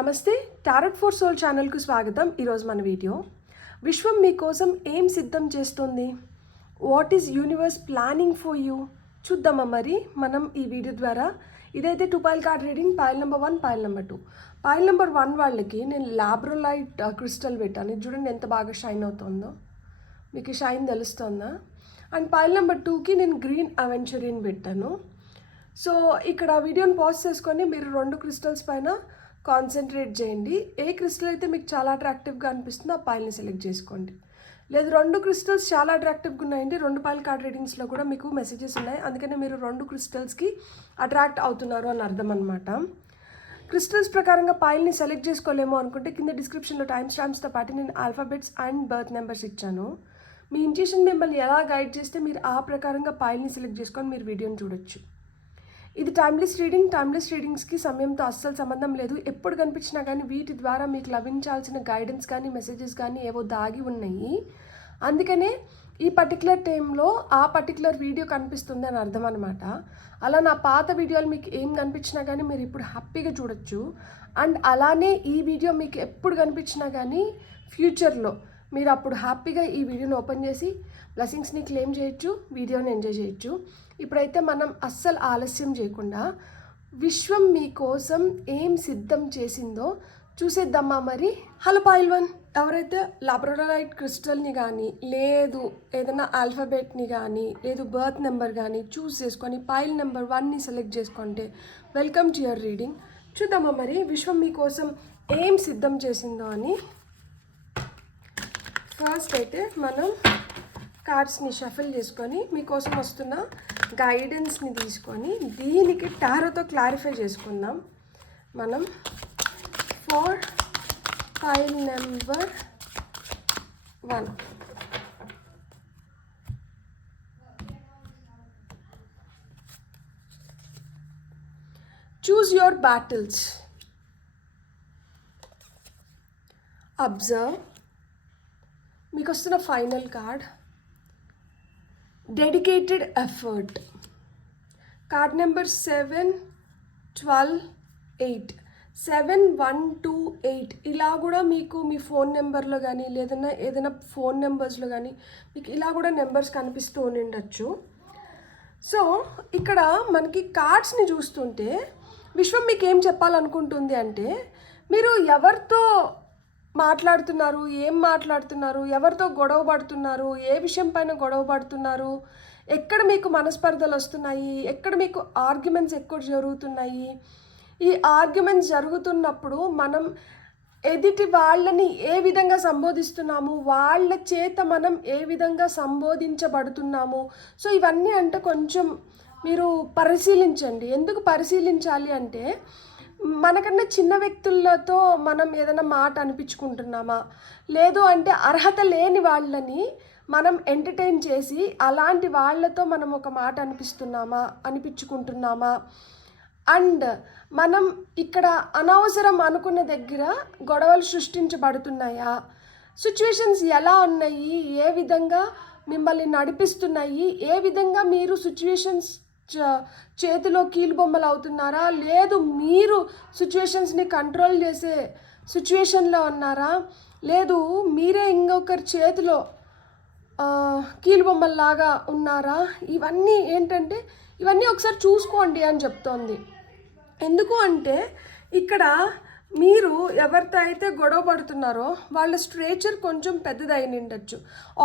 నమస్తే, tarot for soul ఛానల్కు స్వాగతం. ఈరోజు మన వీడియో విశ్వం మీకోసం ఏం సిద్ధం చేస్తుంది, what is universe planning for you చూద్దామా. మరి మనం ఈ వీడియో ద్వారా ఇదైతే 2 pile card reading, pile number 1, pile number 2. Pile number 1 వాళ్ళకి నేను లాబ్రోలైట్ క్రిస్టల్ పెట్టాను. ఇది చూడండి ఎంత బాగా షైన్ అవుతుందో, మీకు షైన్ తెలుస్తుందా. అండ్ పైల్ నెంబర్ 2కి నేను గ్రీన్ అవెంచరిన్ పెట్టాను. సో ఇక్కడ వీడియోని పాజ్ చేసుకొని మీరు 2 క్రిస్టల్స్ పైన కాన్సన్ట్రేట్ చేయండి. ఏ క్రిస్టల్ అయితే మీకు చాలా అట్రాక్టివ్గా అనిపిస్తుందో ఆ పైల్ని సెలెక్ట్ చేసుకోండి. లేదు 2 క్రిస్టల్స్ చాలా అట్రాక్టివ్గా ఉన్నాయండి, 2 పైల్ కార్డ్ రీడింగ్స్లో కూడా మీకు మెసేజెస్ ఉన్నాయి, అందుకనే మీరు 2 క్రిస్టల్స్కి అట్రాక్ట్ అవుతున్నారు అని అర్థం అనమాట. క్రిస్టల్స్ ప్రకారంగా పైల్ని సెలెక్ట్ చేసుకోలేమో అనుకుంటే కింద డిస్క్రిప్షన్లో టైం స్టాంప్స్తో పాటు నేను ఆల్ఫాబెట్స్ అండ్ బర్త్ నెంబర్స్ ఇచ్చాను. మీ ఇంట్యూషన్ మిమ్మల్ని ఎలా గైడ్ చేస్తే మీరు ఆ ప్రకారంగా పైల్ని సెలెక్ట్ చేసుకొని మీరు వీడియోని చూడొచ్చు. ఇది టైమ్లెస్ రీడింగ్స్కి సమయంతో అస్సలు సంబంధం లేదు. ఎప్పుడు కనిపించినా కానీ వీటి ద్వారా మీకు లభించాల్సిన గైడెన్స్ కానీ మెసేజెస్ కానీ ఏవో దాగి ఉన్నాయి. అందుకనే ఈ పర్టికులర్ టైంలో ఆ పర్టికులర్ వీడియో కనిపిస్తుంది అని అర్థం అనమాట. అలా నా పాత వీడియోలు మీకు ఏం కనిపించినా కానీ మీరు ఇప్పుడు హ్యాపీగా చూడొచ్చు. అండ్ అలానే ఈ వీడియో మీకు ఎప్పుడు కనిపించినా కానీ ఫ్యూచర్లో మీరు అప్పుడు హ్యాపీగా ఈ వీడియోని ఓపెన్ చేసి బ్లెస్సింగ్స్ని క్లెయిమ్ చేయొచ్చు, వీడియోని ఎంజాయ్ చేయొచ్చు. ఇప్పుడైతే మనం అస్సలు ఆలస్యం చేయకుండా విశ్వం మీకోసం ఏం సిద్ధం చేసిందో చూసేద్దామా మరి. హలో పైల్ 1, ఎవరైతే లాబ్రోలైట్ క్రిస్టల్ని కానీ లేదు ఏదైనా ఆల్ఫాబెట్ని కానీ లేదు బర్త్ నెంబర్ కానీ చూస్ చేసుకొని పైల్ నెంబర్ 1ని సెలెక్ట్ చేసుకుంటే వెల్కమ్ టు యువర్ రీడింగ్. చూద్దామా మరి విశ్వం మీకోసం ఏం సిద్ధం చేసిందో అని. ఫస్ట్ అయితే మనం కార్డ్స్ని షఫిల్ చేసుకొని మీకోసం వస్తున్న గైడెన్స్ని తీసుకొని దీనికి టారోతో క్లారిఫై చేసుకుందాం. మనం for pile number 1 choose your battles, observe. మీకు వస్తున్న final card dedicated effort. Card number 7, 12, 8, 7, 1, 2, 8 ఇలా కూడా మీకు మీ ఫోన్ నెంబర్లో కానీ లేదన్నా ఏదైనా ఫోన్ నెంబర్స్లో కానీ మీకు ఇలా కూడా నెంబర్స్ కనిపిస్తూ ఉండొచ్చు. సో ఇక్కడ మనకి కార్డ్స్ని చూస్తుంటే విశ్వం మీకు ఏం చెప్పాలనుకుంటుంది అంటే మీరు ఎవరితో మాట్లాడుతున్నారు, ఏం మాట్లాడుతున్నారు, ఎవరితో గొడవ పడుతున్నారు, ఏ విషయం పైన గొడవ పడుతున్నారు, ఎక్కడ మీకు మనస్పర్ధలు వస్తున్నాయి, ఎక్కడ మీకు ఆర్గ్యుమెంట్స్ ఎక్కువ జరుగుతున్నాయి. ఈ ఆర్గ్యుమెంట్స్ జరుగుతున్నప్పుడు మనం ఎదుటి వాళ్ళని ఏ విధంగా సంబోధిస్తున్నాము, వాళ్ళ చేత మనం ఏ విధంగా సంబోధించబడుతున్నాము. సో ఇవన్నీ అంటే కొంచెం మీరు పరిశీలించండి. ఎందుకు పరిశీలించాలి అంటే మనకన్నా చిన్న వ్యక్తులతో మనం ఏదైనా మాట అనిపించుకుంటున్నామా, లేదు అంటే అర్హత లేని వాళ్ళని మనం ఎంటర్టైన్ చేసి అలాంటి వాళ్ళతో మనం ఒక మాట అనిపించుకుంటున్నామా. అండ్ మనం ఇక్కడ అనవసరం అనుకున్న దగ్గర గొడవలు సృష్టించబడుతున్నాయా, సిచ్యువేషన్స్ ఎలా ఉన్నాయి, ఏ విధంగా మిమ్మల్ని నడిపిస్తున్నాయి, ఏ విధంగా మీరు సిచ్యువేషన్స్ చేతిలో కీలుబొమ్మలు అవుతున్నారా, లేదు మీరు సిచ్యువేషన్స్ని కంట్రోల్ చేసే సిచ్యువేషన్లో ఉన్నారా, లేదు మీరే ఇంకొకరి చేతిలో కీలుబొమ్మల్లాగా ఉన్నారా. ఇవన్నీ ఏంటంటే ఇవన్నీ ఒకసారి చూసుకోండి అని చెప్తోంది. ఎందుకు అంటే ఇక్కడ మీరు ఎవరితో అయితే గొడవ పడుతున్నారో వాళ్ళ స్ట్రేచర్ కొంచెం పెద్దది అయి ఉండొచ్చు,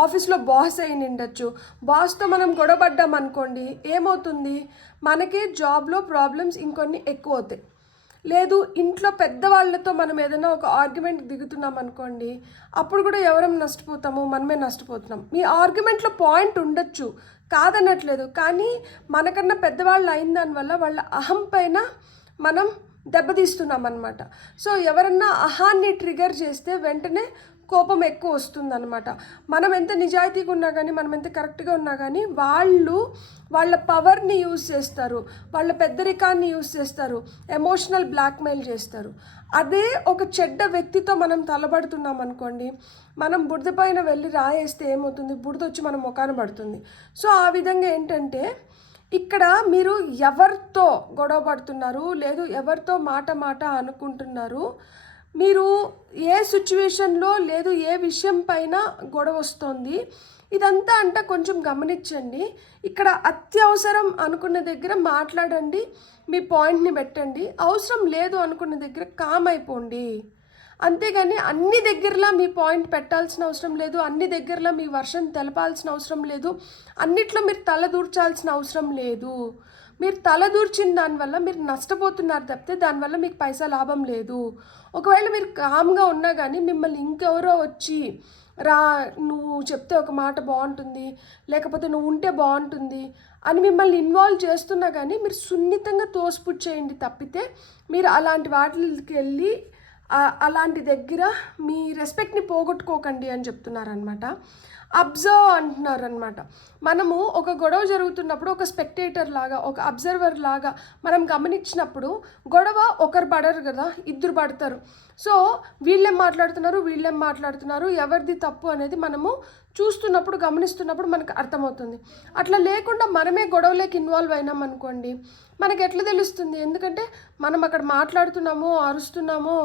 ఆఫీస్లో బాస్ అయి ఉండొచ్చు. బాస్తో మనం గొడవ పడ్డాం అనుకోండి, ఏమవుతుంది మనకి జాబ్లో ప్రాబ్లమ్స్ ఇంకొన్ని ఎక్కువ అవుతాయి. లేదు ఇంట్లో పెద్దవాళ్ళతో మనం ఏదైనా ఒక ఆర్గ్యుమెంట్ దిగుతున్నాం అనుకోండి, అప్పుడు కూడా ఎవరం నష్టపోతాము, మనమే నష్టపోతున్నాం. మీ ఆర్గ్యుమెంట్లో పాయింట్ ఉండొచ్చు, కాదనట్లేదు, కానీ మనకన్నా పెద్దవాళ్ళు అయిన దానివల్ల వాళ్ళ అహం పైన మనం దెబ్బతీస్తున్నాం అన్నమాట. సో ఎవరన్నా అహాన్ని ట్రిగర్ చేస్తే వెంటనే కోపం ఎక్కువ వస్తుందన్నమాట. మనం ఎంత నిజాయితీగా ఉన్నా కానీ, మనం ఎంత కరెక్ట్గా ఉన్నా కానీ వాళ్ళు వాళ్ళ పవర్ని యూజ్ చేస్తారు, వాళ్ళ పెద్దరికాన్ని యూజ్ చేస్తారు, ఎమోషనల్ బ్లాక్మెయిల్ చేస్తారు. అదే ఒక చెడ్డ వ్యక్తితో మనం తలబడుతున్నాం అనుకోండి, మనం బురద పైన వెళ్ళి రాయేస్తే ఏమవుతుంది, బురద వచ్చి మన ముఖాన పడుతుంది. సో ఆ విధంగా ఏంటంటే ఇక్కడ మీరు ఎవరితో గొడవ పడుతున్నారు, లేదు ఎవరితో మాట అనుకుంటున్నారు, మీరు ఏ సిచ్యువేషన్లో లేదు ఏ విషయం పైన గొడవ వస్తుంది, ఇదంతా అంటే కొంచెం గమనించండి. ఇక్కడ అత్యవసరం అనుకున్న దగ్గర మాట్లాడండి, మీ పాయింట్ని పెట్టండి. అవసరం లేదు అనుకున్న దగ్గర కామ్ అయిపోండి. అంతేగాని అన్ని దగ్గరలా మీ పాయింట్ పెట్టాల్సిన అవసరం లేదు, అన్ని దగ్గరలా మీ వర్షన్ తెలపాల్సిన అవసరం లేదు, అన్నిట్లో మీరు తలదూర్చాల్సిన అవసరం లేదు. మీరు తలదూర్చిన దానివల్ల మీరు నష్టపోతున్నారు తప్పితే దానివల్ల మీకు పైసా లాభం లేదు. ఒకవేళ మీరు కామ్గా ఉన్నా కానీ మిమ్మల్ని ఇంకెవరో వచ్చి రా నువ్వు చెప్తే ఒక మాట బాగుంటుంది, లేకపోతే నువ్వు ఉంటే బాగుంటుంది అని మిమ్మల్ని ఇన్వాల్వ్ చేస్తున్నా కానీ మీరు సున్నితంగా తోసిపుచ్చేయండి తప్పితే మీరు అలాంటి వాటికి వెళ్ళి అలాంటి దగ్గర మీ రెస్పెక్ట్ని పోగొట్టుకోకండి అని చెప్తున్నారనమాట. అబ్జర్వ్ అంటున్నారనమాట. మనము ఒక గొడవ జరుగుతున్నప్పుడు ఒక స్పెక్టేటర్ లాగా, ఒక అబ్జర్వర్ లాగా మనం గమనించినప్పుడు గొడవ ఒకరు పడరు కదా, ఇద్దరు పడతారు. సో వీళ్ళేం మాట్లాడుతున్నారు, ఎవరిది తప్పు అనేది మనము చూస్తున్నప్పుడు గమనిస్తున్నప్పుడు మనకు అర్థమవుతుంది. అట్లా లేకుండా మనమే గొడవలోకి ఇన్వాల్వ్ అయినాం అనుకోండి, మనకి ఎట్లా తెలుస్తుంది? ఎందుకంటే మనం అక్కడ మాట్లాడుతున్నామో, అరుస్తున్నామో,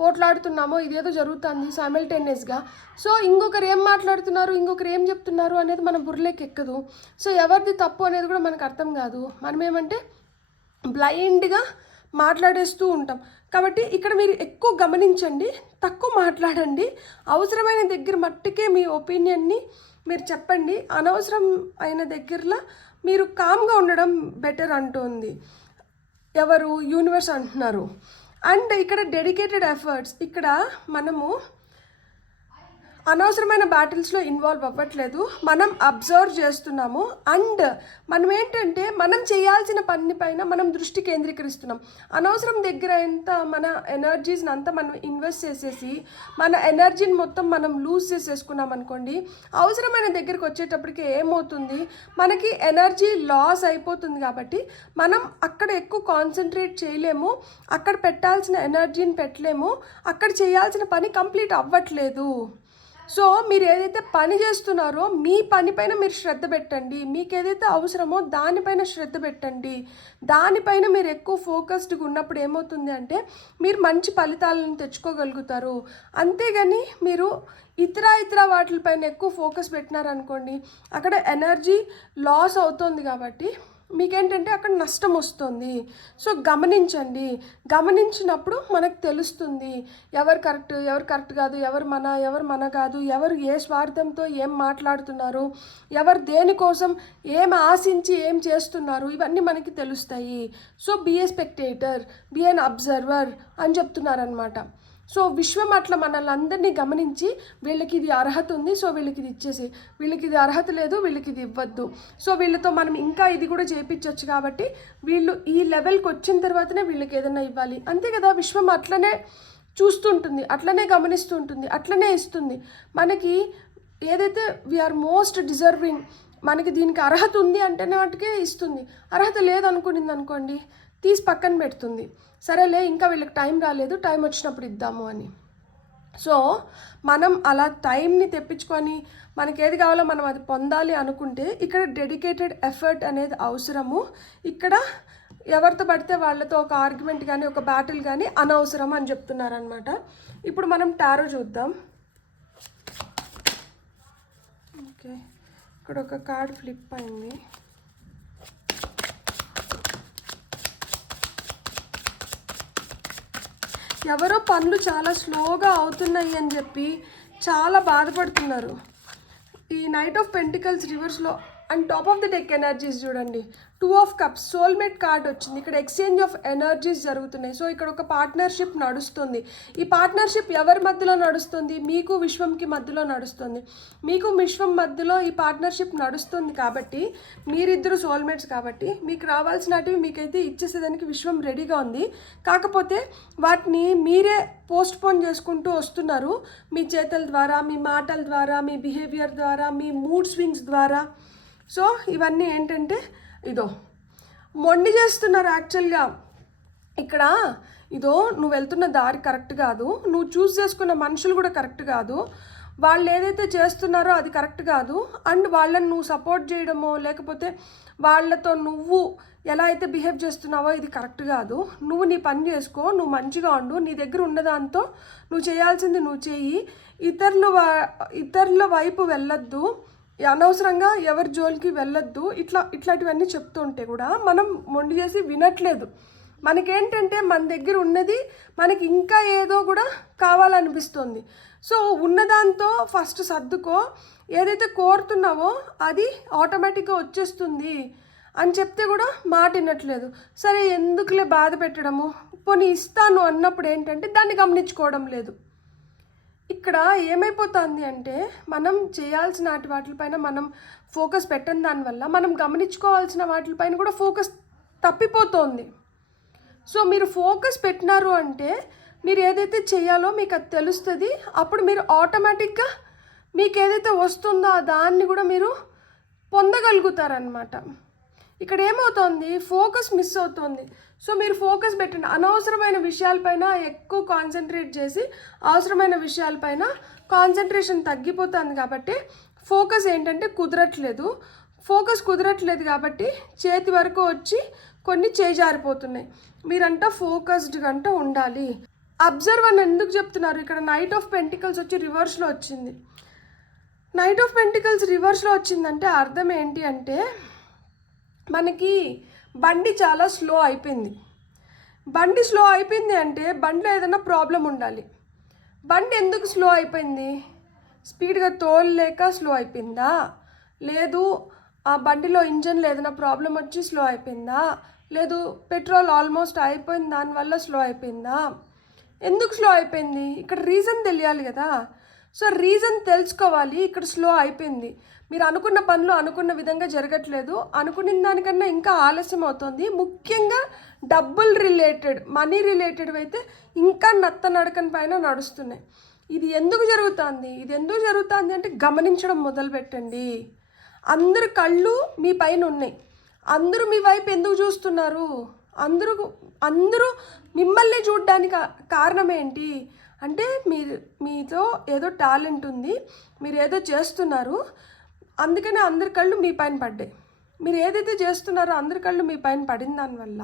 పోట్లాడుతున్నామో, ఇదేదో జరుగుతుంది సైమల్టేనియస్గా. సో ఇంకొకరు ఏం మాట్లాడుతున్నారు, ఇంకొకరు ఏం చెప్తున్నారు అనేది మన బుర్రలోకి ఎక్కదు. సో ఎవరిది తప్పు అనేది కూడా మనకు అర్థం కాదు. మనం ఏమంటే బ్లైండ్గా మాట్లాడేస్తూ ఉంటాం. కాబట్టి ఇక్కడ మీరు ఎక్కువ గమనించండి, తక్కువ మాట్లాడండి. అవసరమైన దగ్గర మట్టుకే మీ ఒపీనియన్ని మీరు చెప్పండి. అనవసరం అయిన దగ్గరలో మీరు కామ్గా ఉండడం బెటర్ అంటుంది ఎవరు, యూనివర్స్ అంటున్నారు. అండ్ ఇక్కడ డెడికేటెడ్ ఎఫర్ట్స్, ఇక్కడ మనము అనవసరమైన బ్యాటిల్స్లో ఇన్వాల్వ్ అవ్వట్లేదు, మనం అబ్జర్వ్ చేస్తున్నాము. అండ్ మనం ఏంటంటే మనం చేయాల్సిన పని పైన మనం దృష్టి కేంద్రీకరిస్తున్నాం. అనవసరం దగ్గర ఎంత మన ఎనర్జీస్ని అంతా మనం ఇన్వెస్ట్ చేసేసి మన ఎనర్జీని మొత్తం మనం లూజ్ చేసేసుకున్నాం అనుకోండి, అవసరమైన దగ్గరికి వచ్చేటప్పటికి ఏమవుతుంది, మనకి ఎనర్జీ లాస్ అయిపోతుంది. కాబట్టి మనం అక్కడ ఎక్కువ కాన్సన్ట్రేట్ చేయలేము, అక్కడ పెట్టాల్సిన ఎనర్జీని పెట్టలేము, అక్కడ చేయాల్సిన పని కంప్లీట్ అవ్వట్లేదు. సో మీరు ఏదైతే పని చేస్తున్నారో మీ పనిపైన మీరు శ్రద్ధ పెట్టండి, మీకు ఏదైతే అవసరమో దానిపైన శ్రద్ధ పెట్టండి. దానిపైన మీరు ఎక్కువ ఫోకస్డ్గా ఉన్నప్పుడు ఏమవుతుంది అంటే మీరు మంచి ఫలితాలను తెచ్చుకోగలుగుతారు. అంతేగాని మీరు ఇతర వాటిపైన ఎక్కువ ఫోకస్ పెట్టినారనుకోండి, అక్కడ ఎనర్జీ లాస్ అవుతుంది. కాబట్టి మీకేంటంటే అక్కడ నష్టం వస్తుంది. సో గమనించండి, గమనించినప్పుడు మనకు తెలుస్తుంది ఎవరు కరెక్ట్ కాదు, ఎవరు మన కాదు, ఎవరు ఏ స్వార్థంతో ఏం మాట్లాడుతున్నారు, ఎవరు దేనికోసం ఏం ఆశించి ఏం చేస్తున్నారు, ఇవన్నీ మనకి తెలుస్తాయి. So be a spectator, be an observer అని చెప్తున్నారనమాట. సో విశ్వం అట్లా మనల్ని అందరినీ గమనించి వీళ్ళకి ఇది అర్హత ఉంది, సో వీళ్ళకి ఇది ఇచ్చేసి, వీళ్ళకి ఇది అర్హత లేదు, వీళ్ళకి ఇది ఇవ్వద్దు, సో వీళ్ళతో మనం ఇంకా ఇది కూడా చేయించవచ్చు, కాబట్టి వీళ్ళు ఈ లెవెల్కి వచ్చిన తర్వాతనే వీళ్ళకి ఏదైనా ఇవ్వాలి. అంతే కదా, విశ్వం అట్లనే చూస్తుంటుంది, అట్లనే గమనిస్తూ ఉంటుంది, అట్లనే ఇస్తుంది. మనకి ఏదైతే వీఆర్ మోస్ట్ డిజర్వింగ్, మనకి దీనికి అర్హత ఉంది అంటేనే వాటికే ఇస్తుంది. అర్హత లేదనుకునింది అనుకోండి, తీసి పక్కన పెడుతుంది. సరేలే ఇంకా వీళ్ళకి టైం రాలేదు, టైం వచ్చినప్పుడు ఇద్దాము అని. సో మనం అలా టైంని తెప్పించుకొని మనకి ఏది కావాలో మనం అది పొందాలి అనుకుంటే ఇక్కడ డెడికేటెడ్ ఎఫర్ట్ అనేది అవసరము. ఇక్కడ ఎవరితో పడితే వాళ్ళతో ఒక ఆర్గ్యుమెంట్ కానీ ఒక బ్యాటిల్ కానీ అనవసరం అని చెప్తున్నారనమాట. ఇప్పుడు మనం టారో చూద్దాం. ఓకే, ఇక్కడ ఒక కార్డ్ ఫ్లిప్ అయింది. ఎవరో పనులు చాలా స్లోగా అవుతున్నాయి అని చెప్పి చాలా బాధపడుతున్నారు. ఈ నైట్ ఆఫ్ పెంటికల్స్ రివర్స్లో and top of the deck energies చూడండి, 2 of Cups సోల్మేట్ కార్డ్ వచ్చింది. ఇక్కడ ఎక్స్చేంజ్ ఆఫ్ ఎనర్జీస్ జరుగుతున్నాయి. సో ఇక్కడ ఒక పార్ట్నర్షిప్ నడుస్తుంది. ఈ పార్ట్నర్షిప్ ఎవరి మధ్యలో నడుస్తుంది? మీకు విశ్వంకి మధ్యలో నడుస్తుంది. మీకు విశ్వం మధ్యలో ఈ పార్ట్నర్షిప్ నడుస్తుంది. కాబట్టి మీరిద్దరు సోల్మేట్స్ కాబట్టి మీకు రావాల్సినవి మీకైతే ఇచ్చేసేదానికి విశ్వం రెడీగా ఉంది. కాకపోతే వాటిని మీరే పోస్ట్పోన్ చేసుకుంటూ వస్తున్నారు, మీ చేతల ద్వారా, మీ మాటల ద్వారా, మీ బిహేవియర్ ద్వారా, మీ మూడ్ స్వింగ్స్ ద్వారా. సో ఇవన్నీ ఏంటంటే ఇదో మొండి చేస్తున్నారు యాక్చువల్గా. ఇక్కడ ఇదో నువ్వు వెళ్తున్న దారి కరెక్ట్ కాదు, నువ్వు చూస్ చేసుకున్న మనుషులు కూడా కరెక్ట్ కాదు, వాళ్ళు ఏదైతే చేస్తున్నారో అది కరెక్ట్ కాదు. అండ్ వాళ్ళని నువ్వు సపోర్ట్ చేయడమో లేకపోతే వాళ్ళతో నువ్వు ఎలా అయితే బిహేవ్ చేస్తున్నావో ఇది కరెక్ట్ కాదు. నువ్వు నీ పని చేసుకో, నువ్వు మంచిగా ఉండు, నీ దగ్గర ఉన్నదాంతో నువ్వు చేయాల్సింది నువ్వు చెయ్యి, ఇతరుల వైపు వెళ్ళొద్దు, అనవసరంగా ఎవరి జోలికి వెళ్ళొద్దు, ఇట్లాంటివన్నీ చెప్తుంటే కూడా మనం మొండి చేసి వినట్లేదు. మనకేంటంటే మన దగ్గర ఉన్నది మనకి ఇంకా ఏదో కూడా కావాలనిపిస్తుంది. సో ఉన్నదాంతో ఫస్ట్ సర్దుకో, ఏదైతే కోరుతున్నావో అది ఆటోమేటిక్గా వచ్చేస్తుంది అని చెప్తే కూడా మాట వినట్లేదు. సరే ఎందుకులే బాధ పెట్టడము, పోనీ ఇస్తాను అన్నప్పుడు ఏంటంటే దాన్ని గమనించుకోవడం లేదు. ఇక్కడ ఏమైపోతుంది అంటే మనం చేయాల్సిన వాటిపైన మనం ఫోకస్ పెట్టని దానివల్ల మనం గమనించుకోవాల్సిన వాటిపైన కూడా ఫోకస్ తప్పిపోతుంది. సో మీరు ఫోకస్ పెట్టినారు అంటే మీరు ఏదైతే చేయాలో మీకు అది తెలుస్తుంది. అప్పుడు మీరు ఆటోమేటిక్గా మీకు ఏదైతే వస్తుందో దాన్ని కూడా మీరు పొందగలుగుతారనమాట. ఇక్కడ ఏమవుతుంది, ఫోకస్ మిస్ అవుతుంది. సో మీరు ఫోకస్ పెట్టండి. అనవసరమైన విషయాలపైన ఎక్కువ కాన్సన్ట్రేట్ చేసి అవసరమైన విషయాలపైన కాన్సన్ట్రేషన్ తగ్గిపోతుంది. కాబట్టి ఫోకస్ ఏంటంటే ఫోకస్ కుదరట్లేదు కాబట్టి చేతి వరకు వచ్చి కొన్ని చేజారిపోతున్నాయి. మీరంతా ఫోకస్డ్గా అంటూ ఉండాలి. అబ్జర్వ్ అని ఎందుకు చెప్తున్నారు, ఇక్కడ నైట్ ఆఫ్ పెంటికల్స్ వచ్చి రివర్స్లో వచ్చింది. నైట్ ఆఫ్ పెంటికల్స్ రివర్స్లో వచ్చిందంటే అర్థం ఏంటి అంటే మనకి బండి చాలా స్లో అయిపోయింది. బండి స్లో అయిపోయింది అంటే బండిలో ఏదైనా ప్రాబ్లం ఉండాలి. బండి ఎందుకు స్లో అయిపోయింది, స్పీడ్గా తోలలేక స్లో అయిపోయిందా, లేదు ఆ బండిలో ఇంజన్లో ఏదైనా ప్రాబ్లం వచ్చి స్లో అయిపోయిందా, లేదు పెట్రోల్ ఆల్మోస్ట్ అయిపోయింది దానివల్ల స్లో అయిపోయిందా, ఎందుకు స్లో అయిపోయింది, ఇక్కడ రీజన్ తెలియాలి కదా. సో రీజన్ తెలుసుకోవాలి. ఇక్కడ స్లో అయిపోయింది, మీరు అనుకున్న పనులు అనుకున్న విధంగా జరగట్లేదు, అనుకున్న దానికన్నా ఇంకా ఆలస్యం అవుతుంది. ముఖ్యంగా డబ్బుల్ రిలేటెడ్, మనీ రిలేటెడ్ అయితే ఇంకా నడకని పైన నడుస్తున్నాయి. ఇది ఎందుకు జరుగుతుంది అంటే గమనించడం మొదలుపెట్టండి. అందరు కళ్ళు మీ పైన ఉన్నాయి, అందరూ మీ వైపు ఎందుకు చూస్తున్నారు, అందరూ మిమ్మల్ని చూడడానికి కారణం ఏంటి అంటే మీతో ఏదో టాలెంట్ ఉంది, మీరు ఏదో చేస్తున్నారు, అందుకనే అందరి కళ్ళు మీ పైన పడ్డాయి. మీరు ఏదైతే చేస్తున్నారో అందరి కళ్ళు మీ పైన పడిన దానివల్ల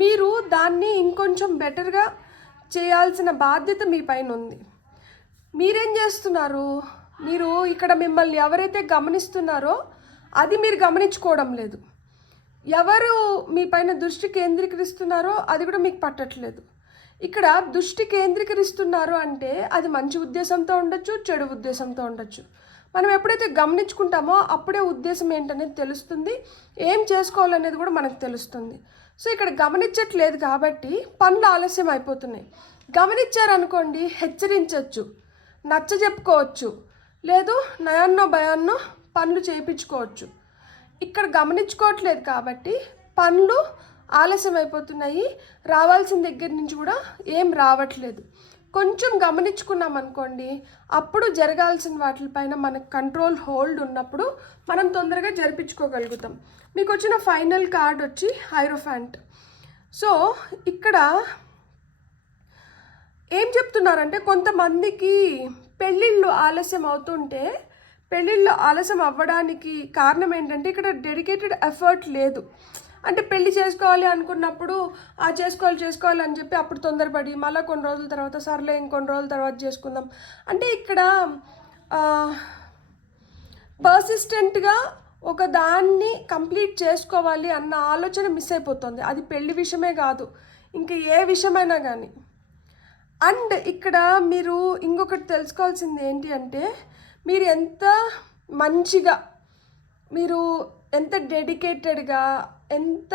మీరు దాన్ని ఇంకొంచెం బెటర్గా చేయాల్సిన బాధ్యత మీ పైన ఉంది. మీరేం చేస్తున్నారు, మీరు ఇక్కడ మిమ్మల్ని ఎవరైతే గమనిస్తున్నారో అది మీరు గమనించుకోవడం లేదు. ఎవరు మీ పైన దృష్టి కేంద్రీకరిస్తున్నారో అది కూడా మీకు పట్టట్లేదు. ఇక్కడ దృష్టి కేంద్రీకరిస్తున్నారు అంటే అది మంచి ఉద్దేశంతో ఉండొచ్చు, చెడు ఉద్దేశంతో ఉండొచ్చు. మనం ఎప్పుడైతే గమనించుకుంటామో అప్పుడే ఉద్దేశం ఏంటనేది తెలుస్తుంది, ఏం చేసుకోవాలనేది కూడా మనకు తెలుస్తుంది. సో ఇక్కడ గమనించట్లేదు కాబట్టి పనులు ఆలస్యం అయిపోతున్నాయి. గమనించారనుకోండి హెచ్చరించవచ్చు, నచ్చ చెప్పుకోవచ్చు, లేదు నయాన్నో భయాన్నో పనులు చేయించుకోవచ్చు. ఇక్కడ గమనించుకోవట్లేదు కాబట్టి పనులు ఆలస్యం అయిపోతున్నాయి, రావాల్సిన దగ్గర నుంచి కూడా ఏం రావట్లేదు. కొంచెం గమనించుకున్నాం అనుకోండి, అప్పుడు జరగాల్సిన వాటిపైన మనకు కంట్రోల్ హోల్డ్ ఉన్నప్పుడు మనం తొందరగా జరిపించుకోగలుగుతాం. మీకు వచ్చిన ఫైనల్ కార్డ్ వచ్చి హైరోఫాంట్. సో ఇక్కడ ఏం చెప్తున్నారంటే కొంతమందికి పెళ్ళిళ్ళు ఆలస్యం అవుతుంటే, పెళ్ళిళ్ళు ఆలస్యం అవ్వడానికి కారణం ఏంటంటే ఇక్కడ డెడికేటెడ్ ఎఫర్ట్ లేదు. అంటే పెళ్లి చేసుకోవాలి అనుకున్నప్పుడు చేసుకోవాలి అని చెప్పి అప్పుడు తొందరపడి మళ్ళీ కొన్ని రోజుల తర్వాత సర్లే ఇంకొన్ని రోజుల తర్వాత చేసుకుందాం అంటే ఇక్కడ పర్సిస్టెంట్గా ఒక దాన్ని కంప్లీట్ చేసుకోవాలి అన్న ఆలోచన మిస్ అయిపోతుంది. అది పెళ్లి విషయమే కాదు, ఇంకా ఏ విషయమైనా కానీ. అండ్ ఇక్కడ మీరు ఇంకొకటి తెలుసుకోవాల్సింది ఏంటి అంటే మీరు ఎంత మంచిగా, మీరు ఎంత డెడికేటెడ్గా, ఎంత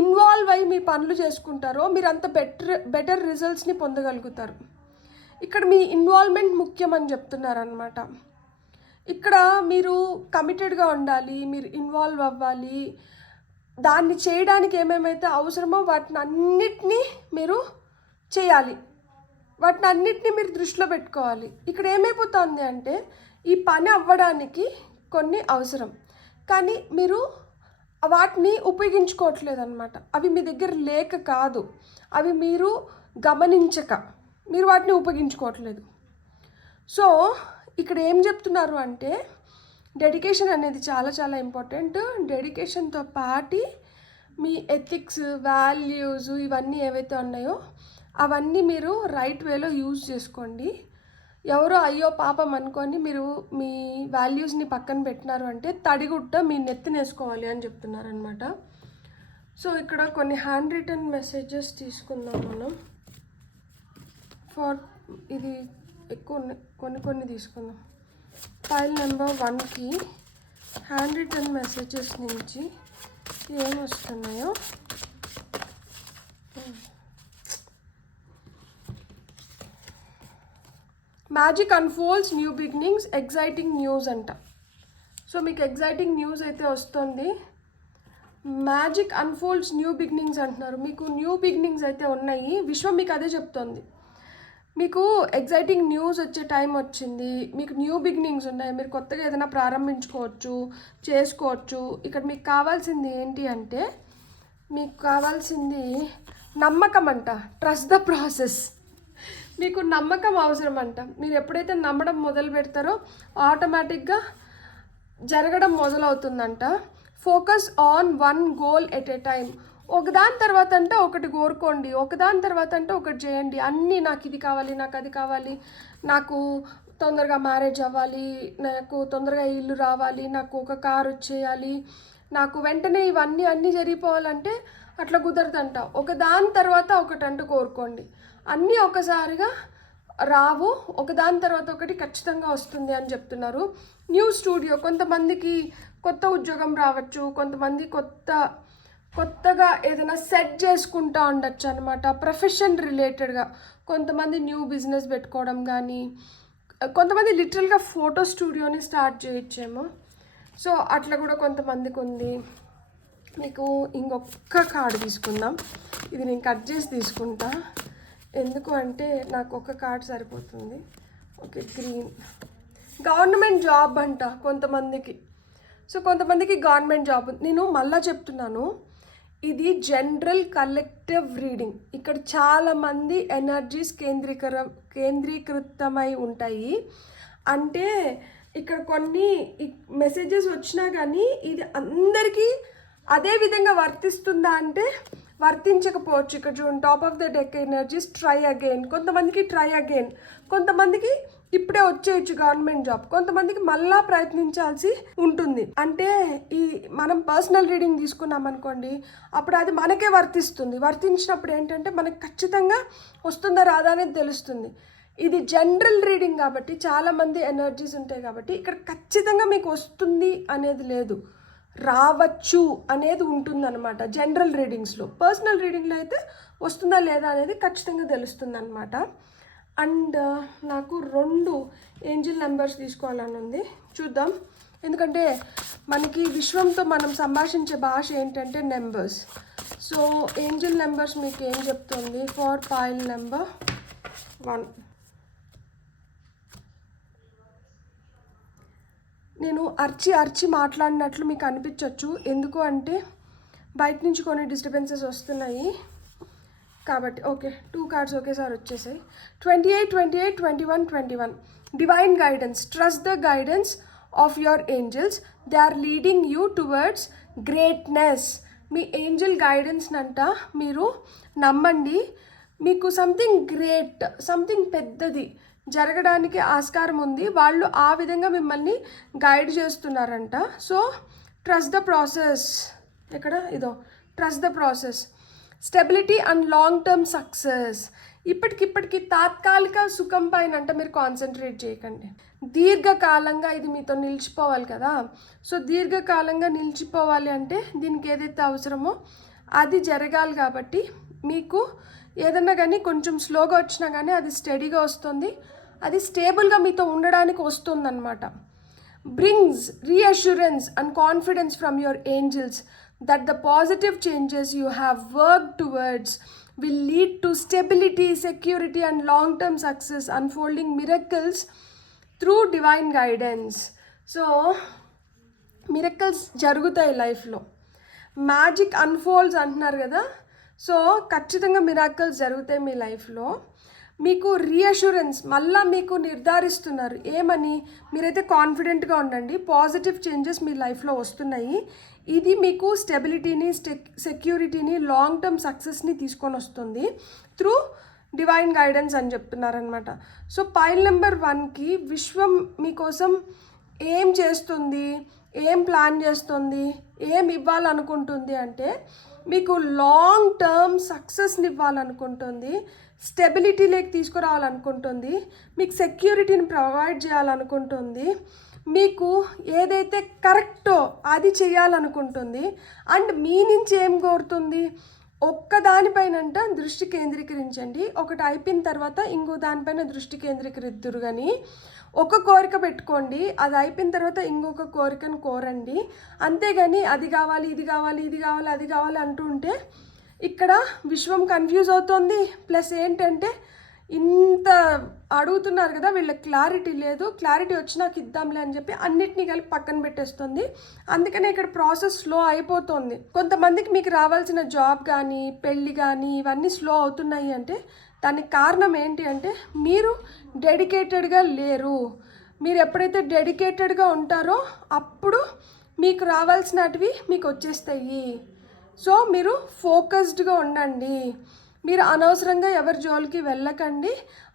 ఇన్వాల్వ్ అయ్యి మీ పనులు చేసుకుంటారో మీరు అంత బెటర్ రిజల్ట్స్ని పొందగలుగుతారు. ఇక్కడ మీ ఇన్వాల్వ్మెంట్ ముఖ్యం అని చెప్తున్నారనమాట. ఇక్కడ మీరు కమిటెడ్గా ఉండాలి, మీరు ఇన్వాల్వ్ అవ్వాలి, దాన్ని చేయడానికి ఏమేమైతే అవసరమో వాటిని అన్నిటినీ మీరు చేయాలి, వాటిని అన్నిటినీ మీరు దృష్టిలో పెట్టుకోవాలి. ఇక్కడ ఏమైపోతుంది అంటే ఈ పని అవ్వడానికి కొన్ని అవసరం, కానీ మీరు వాటిని ఉపయోగించుకోవట్లేదు అనమాట. అవి మీ దగ్గర లేక కాదు, అవి మీరు గమనించక మీరు వాటిని ఉపయోగించుకోవట్లేదు. సో ఇక్కడ ఏం చెప్తున్నారు అంటే డెడికేషన్ అనేది చాలా చాలా ఇంపార్టెంట్. డెడికేషన్తో పాటు మీ ఎథిక్స్, వాల్యూస్ ఇవన్నీ ఏవైతే ఉన్నాయో అవన్నీ మీరు రైట్ వేలో యూజ్ చేసుకోండి. ఎవరో అయ్యో పాపం అనుకొని మీరు మీ వాల్యూస్ని పక్కన పెట్టినారు అంటే తడిగుడ్డ మీ నెత్తినేసుకోవాలి అని చెప్తున్నారనమాట. సో ఇక్కడ కొన్ని హ్యాండ్ రిటన్ మెసేజెస్ తీసుకుందాం మనం. ఇది ఎక్కువ కొన్ని తీసుకుందాం. ఫైల్ నెంబర్ 1కి హ్యాండ్ రిటన్ మెసేజెస్ నుంచి ఏమొస్తున్నాయో magic unfolds new beginnings, exciting news అంట. సో మీకు ఎగ్జైటింగ్ న్యూస్ అయితే వస్తుంది. మ్యాజిక్ అన్ఫోల్డ్స్ న్యూ బిగినింగ్స్ అంటున్నారు. మీకు న్యూ బిగినింగ్స్ అయితే ఉన్నాయి. విశ్వం మీకు అదే చెప్తోంది. మీకు ఎగ్జైటింగ్ న్యూస్ వచ్చే టైం వచ్చింది. మీకు న్యూ బిగినింగ్స్ ఉన్నాయి. మీరు కొత్తగా ఏదైనా ప్రారంభించుకోవచ్చు, చేసుకోవచ్చు. ఇక్కడ మీకు కావాల్సింది ఏంటి అంటే మీకు కావాల్సింది నమ్మకం అంట. Trust the process. మీకు నమ్మకం అవసరం అంట. మీరు ఎప్పుడైతే నమ్మడం మొదలు పెడతారో ఆటోమేటిక్గా జరగడం మొదలవుతుందంట. Focus on one goal at a time. ఒకదాని తర్వాత అంటే ఒకటి కోరుకోండి, ఒకదాని తర్వాత అంటే ఒకటి చేయండి. అన్నీ నాకు ఇది కావాలి, నాకు అది కావాలి, నాకు తొందరగా మ్యారేజ్ అవ్వాలి, నాకు తొందరగా ఇల్లు రావాలి, నాకు ఒక కారు వచ్చేయాలి, నాకు వెంటనే ఇవన్నీ అన్నీ జరిగిపోవాలంటే అట్లా కుదరదంట. ఒకదాని తర్వాత ఒకటి అంటూ కోరుకోండి. అన్నీ ఒకసారిగా రావు, ఒకదాని తర్వాత ఒకటి ఖచ్చితంగా వస్తుంది అని చెప్తున్నారు. న్యూ స్టూడియో, కొంతమందికి కొత్త ఉద్యోగం రావచ్చు, కొంతమంది కొత్తగా ఏదైనా సెట్ చేసుకుంటూ ఉండొచ్చు అనమాట. ప్రొఫెషన్ రిలేటెడ్గా కొంతమంది న్యూ బిజినెస్ పెట్టుకోవడం కానీ, కొంతమంది లిటరల్గా ఫోటో స్టూడియోని స్టార్ట్ చేయొచ్చేమో. సో అట్లా కూడా కొంతమందికి ఉంది. మీకు ఇంకొక కార్డు తీసుకుందాం. ఇది నేను కట్ చేసి తీసుకుంటా, ఎందుకు అంటే నాకు ఒక కార్డు సరిపోతుంది. Okay, green. గవర్నమెంట్ జాబ్ అంట కొంతమందికి. సో కొంతమందికి గవర్నమెంట్ జాబ్. నేను మళ్ళీ చెప్తున్నాను, ఇది జనరల్ కలెక్టివ్ రీడింగ్. ఇక్కడ చాలామంది ఎనర్జీస్ కేంద్రీకృతమై ఉంటాయి. అంటే ఇక్కడ కొన్ని మెసేజెస్ వచ్చినా కానీ ఇది అందరికీ అదే విధంగా వర్తిస్తుందా అంటే వర్తించకపోవచ్చు. ఇక్కడ చూడండి, top of the deck energies try again. కొంతమందికి ట్రై అగైన్, కొంతమందికి ఇప్పుడే వచ్చేయచ్చు గవర్నమెంట్ జాబ్, కొంతమందికి మళ్ళా ప్రయత్నించాల్సి ఉంటుంది. అంటే ఈ మనం పర్సనల్ రీడింగ్ తీసుకున్నాం అనుకోండి, అప్పుడు అది మనకే వర్తిస్తుంది. వర్తించినప్పుడు ఏంటంటే మనకు ఖచ్చితంగా వస్తుందా రాదా అనేది తెలుస్తుంది. ఇది జనరల్ రీడింగ్ కాబట్టి చాలామంది ఎనర్జీస్ ఉంటాయి కాబట్టి ఇక్కడ ఖచ్చితంగా మీకు వస్తుంది అనేది లేదు, రావచ్చు అనేది ఉంటుందన్నమాట జనరల్ రీడింగ్స్లో. పర్సనల్ రీడింగ్లో అయితే వస్తుందా లేదా అనేది ఖచ్చితంగా తెలుస్తుంది అనమాట. అండ్ నాకు 2 ఏంజిల్ నెంబర్స్ తీసుకోవాలని ఉంది, చూద్దాం. ఎందుకంటే మనకి విశ్వంతో మనం సంభాషించే భాష ఏంటంటే నెంబర్స్. సో ఏంజిల్ నెంబర్స్ మీకు ఏం చెప్తుంది ఫర్ పైల్ నెంబర్ 1. నేను అర్చి మాట్లాడినట్లు మీకు అనిపించవచ్చు, ఎందుకు అంటే బయట నుంచి కొన్ని డిస్టర్బెన్సెస్ వస్తున్నాయి కాబట్టి. ఓకే, 2 కార్డ్స్ ఒకేసారి వచ్చేసాయి. 28, 28, 21, 21. Divine guidance. Trust the guidance of your angels. They are leading you towards greatness. మీ ఏంజల్ గైడెన్స్ అంట మీరు నమ్మండి. మీకు సంథింగ్ గ్రేట్, సంథింగ్ పెద్దది జరగడానికి ఆస్కారం ఉంది. వాళ్ళు ఆ విధంగా మిమ్మల్ని గైడ్ చేస్తున్నారంట. So trust the process. ఎక్కడ ఇదో trust the process. Stability and long term success. ఇప్పటికిప్పటికి తాత్కాలిక సుఖం పైన అంటే మీరు కాన్సన్ట్రేట్ చేయకండి. దీర్ఘకాలంగా ఇది మీతో నిలిచిపోవాలి కదా. సో దీర్ఘకాలంగా నిలిచిపోవాలి అంటే దీనికి ఏదైతే అవసరమో అది జరగాలి. కాబట్టి మీకు ఏదన్నా కానీ కొంచెం స్లోగా వచ్చినా కానీ అది స్టడీగా వస్తుంది, అది స్టేబుల్గా మీతో ఉండడానికి వస్తుందన్నమాట. Brings reassurance and confidence from your angels that the positive changes you have worked towards will lead to stability, security and long-term success, unfolding miracles through divine guidance. So miracles జరుగుతాయి లైఫ్లో. మ్యాజిక్ అన్ఫోల్డ్స్ అంటున్నారు కదా. So ఖచ్చితంగా miracles జరుగుతాయి మీ లైఫ్లో. మీకు reassurance మళ్ళీ మీకు నిర్ధారిస్తున్నారు ఏమని, మీరైతే కాన్ఫిడెంట్గా ఉండండి, పాజిటివ్ చేంజెస్ మీ లైఫ్లో వస్తున్నాయి, ఇది మీకు స్టెబిలిటీని సెక్యూరిటీని లాంగ్ టర్మ్ సక్సెస్ని తీసుకొని వస్తుంది త్రూ డివైన్ గైడెన్స్ అని చెప్తున్నారనమాట. సో పైల్ నెంబర్ 1కి విశ్వం మీకోసం ఏం చేస్తుంది, ఏం ప్లాన్ చేస్తుంది, ఏం ఇవ్వాలనుకుంటుంది అంటే మీకు లాంగ్ టర్మ్ సక్సెస్ని ఇవ్వాలనుకుంటుంది, స్టెబిలిటీలోకి తీసుకురావాలనుకుంటుంది, మీకు సెక్యూరిటీని ప్రొవైడ్ చేయాలనుకుంటుంది, మీకు ఏదైతే కరెక్టో అది చేయాలనుకుంటుంది. అండ్ మీ నుంచి ఏం కోరుతుంది, ఒక్కదానిపైనంట దృష్టి కేంద్రీకరించండి, ఒకటి అయిపోయిన తర్వాత ఇంకో దానిపైన దృష్టి కేంద్రీకరిద్దురు కానీ ఒక కోరిక పెట్టుకోండి, అది అయిపోయిన తర్వాత ఇంకొక కోరికను కోరండి. అంతేగాని అది కావాలి ఇది కావాలి ఇది కావాలి అది కావాలి అంటూ ఉంటే ఇక్కడ విశ్వం కన్ఫ్యూజ్ అవుతుంది. ప్లస్ ఏంటంటే ఇంత అడుగుతున్నారు కదా, వీళ్ళకి క్లారిటీ లేదు, క్లారిటీ వచ్చినాక ఇద్దాంలే అని చెప్పి అన్నిటినీ కలిపి పక్కన పెట్టేస్తుంది. అందుకనే ఇక్కడ ప్రాసెస్ స్లో అయిపోతుంది. కొంతమందికి మీకు రావాల్సిన జాబ్ కానీ పెళ్ళి కానీ ఇవన్నీ స్లో అవుతున్నాయి అంటే దానికి కారణం ఏంటి అంటే మీరు డెడికేటెడ్గా లేరు. మీరు ఎప్పుడైతే డెడికేటెడ్గా ఉంటారో అప్పుడు మీకు రావాల్సినటివి మీకు వచ్చేస్తాయి. సో మీరు ఫోకస్డ్గా ఉండండి, మీరు అనవసరంగా ఎవరి జోలికి వెళ్ళకండి,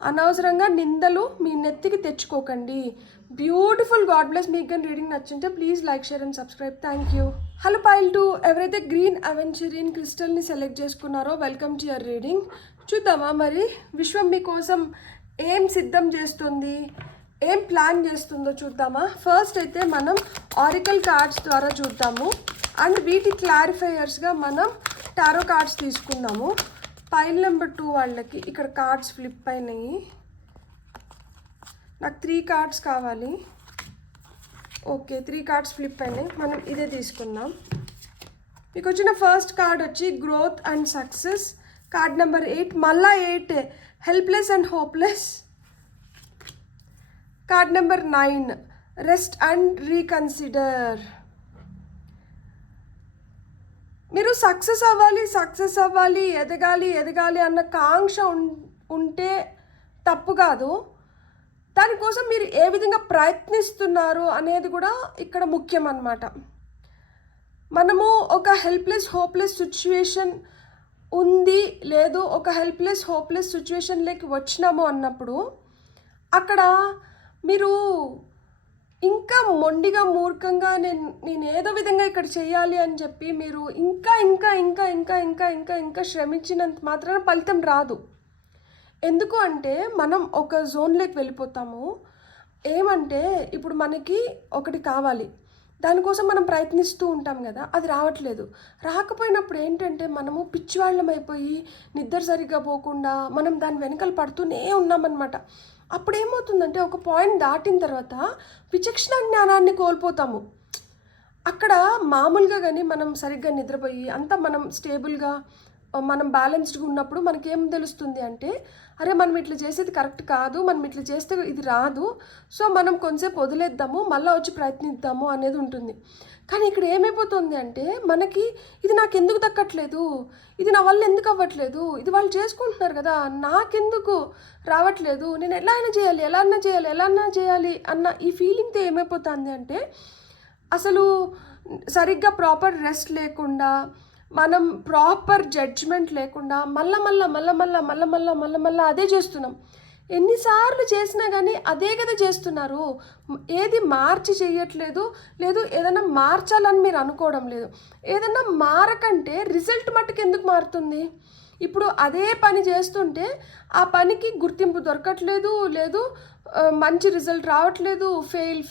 అనవసరంగా నిందలు మీ నెత్తికి తెచ్చుకోకండి. బ్యూటిఫుల్. God bless. మీకు కానీ రీడింగ్ నచ్చింటే please like, share and subscribe. Thank you. Hello pile 2, ఎవరైతే గ్రీన్ అవెంచరీన్ క్రిస్టల్ని సెలెక్ట్ చేసుకున్నారో వెల్కమ్ టు యువర్ రీడింగ్. చూద్దామా మరి విశ్వం మీకోసం ఏం సిద్ధం చేస్తుంది, ఏం ప్లాన్ చేస్తుందో చూద్దామా. ఫస్ట్ అయితే మనం ఆరికల్ కార్డ్స్ ద్వారా చూద్దాము అండ్ వీటి క్లారిఫైయర్స్గా మనం టారో కార్డ్స్ తీసుకుందాము. పైల్ నెంబర్ 2 వాళ్ళకి ఇక్కడ కార్డ్స్ ఫ్లిప్ అయినాయి. నాకు 3 కార్డ్స్ కావాలి. ఓకే, 3 కార్డ్స్ ఫ్లిప్ అయినాయి, మనం ఇదే తీసుకుందాం. మీకు వచ్చిన ఫస్ట్ కార్డ్ వచ్చి growth and success. Card number 8, మళ్ళా 8, helpless and hopeless. Card number 9, rest and reconsider. మీరు సక్సెస్ అవ్వాలి, ఎదగాలి అన్న కాంక్ష ఉంటే తప్పు కాదు. దానికోసం మీరు ఏ విధంగా ప్రయత్నిస్తున్నారు అనేది కూడా ఇక్కడ ముఖ్యం అన్నమాట. మనము ఒక హెల్ప్లెస్ హోప్లెస్ సిచ్యువేషన్ ఉంది, లేదు ఒక హెల్ప్లెస్ హోప్లెస్ సిచ్యువేషన్లోకి వచ్చినాము అన్నప్పుడు అక్కడ మీరు ఇంకా మొండిగా మూర్ఖంగా నేను ఏదో విధంగా ఇక్కడ చేయాలి అని చెప్పి మీరు ఇంకా ఇంకా ఇంకా ఇంకా ఇంకా ఇంకా ఇంకా శ్రమించినంత మాత్రాన ఫలితం రాదు. ఎందుకు అంటే మనం ఒక జోన్లోకి వెళ్ళిపోతాము. ఏమంటే ఇప్పుడు మనకి ఒకటి కావాలి, దానికోసం మనం ప్రయత్నిస్తూ ఉంటాం కదా, అది రావట్లేదు. రాకపోయినప్పుడు ఏంటంటే మనము పిచ్చివాళ్ళం అయిపోయి నిద్ర సరిగ్గా పోకుండా మనం దాని వెనకాల పడుతూనే ఉన్నామన్నమాట. అప్పుడు ఏమవుతుందంటే ఒక పాయింట్ దాటిన తర్వాత విచక్షణ జ్ఞానాన్ని కోల్పోతాము. అక్కడ మామూలుగా కానీ మనం సరిగ్గా నిద్రపోయి అంతా మనం స్టేబుల్గా మనం బ్యాలెన్స్డ్గా ఉన్నప్పుడు మనకేం తెలుస్తుంది అంటే అరే మనం ఇట్లా చేసేది కరెక్ట్ కాదు, మనం ఇట్లా చేస్తే ఇది రాదు, సో మనం కొంచెంసేపు వదిలేద్దాము, మళ్ళీ వచ్చి ప్రయత్నిద్దాము అనేది ఉంటుంది. కానీ ఇక్కడ ఏమైపోతుంది అంటే మనకి ఇది నాకు ఎందుకు దక్కట్లేదు, ఇది నా వల్ల ఎందుకు అవ్వట్లేదు, ఇది వాళ్ళు చేసుకుంటున్నారు కదా నాకెందుకు రావట్లేదు, నేను ఎలా అయినా చేయాలి అన్న ఈ ఫీలింగ్తో ఏమైపోతుంది అంటే అసలు సరిగ్గా ప్రాపర్ రెస్ట్ లేకుండా మనం ప్రాపర్ జడ్జ్మెంట్ లేకుండా మళ్ళా అదే చేస్తున్నాం. ఎన్నిసార్లు చేసినా కానీ అదే కదా చేస్తున్నారు, ఏది మార్చి చేయట్లేదు, లేదు ఏదైనా మార్చాలని మీరు అనుకోవడం లేదు. ఏదైనా మారకంటే రిజల్ట్ మట్టుకు ఎందుకు మారుతుంది? ఇప్పుడు అదే పని చేస్తుంటే ఆ పనికి గుర్తింపు దొరకట్లేదు, లేదు మంచి రిజల్ట్ రావట్లేదు, ఫెయిల్